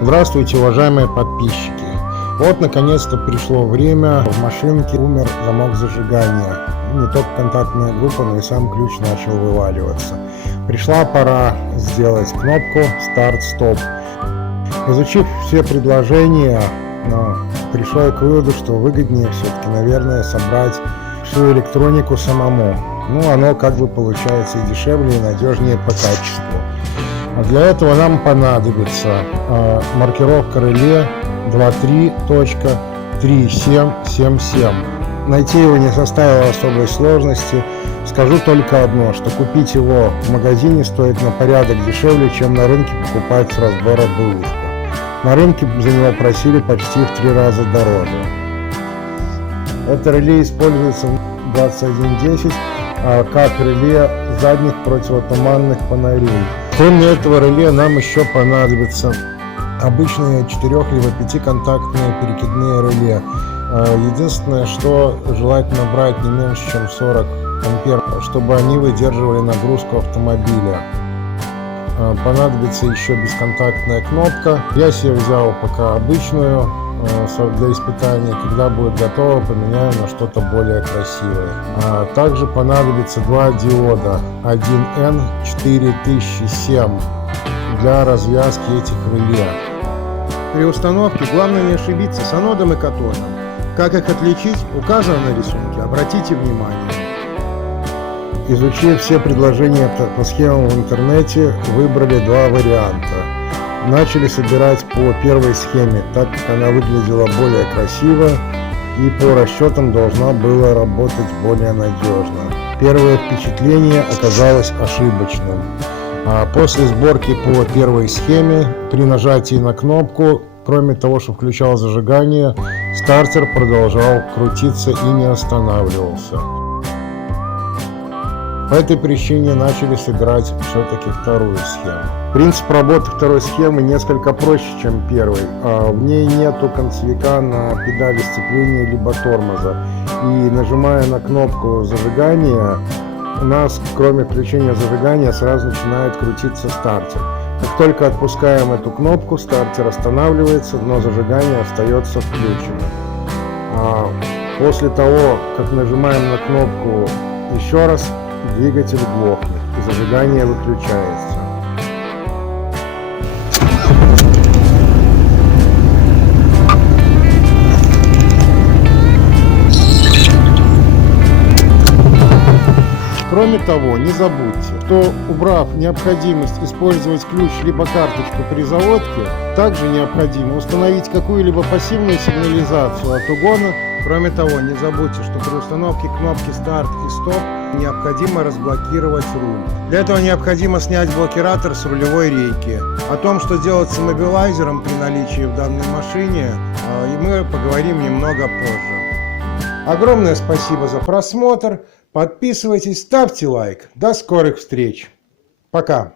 Здравствуйте, уважаемые подписчики! Вот наконец-то пришло время, в машинке умер замок зажигания. Не только контактная группа, но и сам ключ начал вываливаться. Пришла пора сделать кнопку старт-стоп. Изучив все предложения, пришел к выводу, что выгоднее все-таки, наверное, собрать всю электронику самому. Оно как бы получается и дешевле, и надежнее по качеству. Для этого нам понадобится маркировка реле 23.3777. Найти его не составило особой сложности. Скажу только одно, что купить его в магазине стоит на порядок дешевле, чем на рынке покупать с разбора бэушку. На рынке за него просили почти в 3 раза дороже. Это реле используется в 2110 как реле задних противотуманных фонарей. Кроме этого реле нам еще понадобятся обычные 4 либо 5-контактные перекидные реле. Единственное, что желательно брать не меньше, чем 40 ампер, чтобы они выдерживали нагрузку автомобиля. Понадобится еще бесконтактная кнопка. Я себе взял пока обычную для испытания. Когда будет готово, поменяю на что-то более красивое. Также понадобится 2 диода 1N4007 для развязки этих реле. При установке главное не ошибиться с анодом и катодом. Как их отличить, указано на рисунке, обратите внимание. Изучив все предложения по схемам в интернете, выбрали 2 варианта. Начали собирать по первой схеме, так как она выглядела более красиво и по расчетам должна была работать более надежно. Первое впечатление оказалось ошибочным. После сборки по первой схеме, при нажатии на кнопку, кроме того, что включал зажигание, стартер продолжал крутиться и не останавливался. По этой причине начали собирать все-таки вторую схему. Принцип работы второй схемы несколько проще, чем первой. В ней нету концевика на педали сцепления либо тормоза. И нажимая на кнопку зажигания, у нас, кроме включения зажигания, сразу начинает крутиться стартер. Как только отпускаем эту кнопку, стартер останавливается, но зажигание остается включенным. После того, как нажимаем на кнопку еще раз, двигатель глохнет и зажигание выключается. Кроме того, не забудьте, что, убрав необходимость использовать ключ либо карточку при заводке, также необходимо установить какую-либо пассивную сигнализацию от угона. Кроме того, не забудьте, что при установке кнопки старт и стоп необходимо разблокировать руль. Для этого необходимо снять блокиратор с рулевой рейки. О том, что делать с иммобилайзером при наличии в данной машине, мы поговорим немного позже. Огромное спасибо за просмотр. Подписывайтесь, ставьте лайк. До скорых встреч. Пока.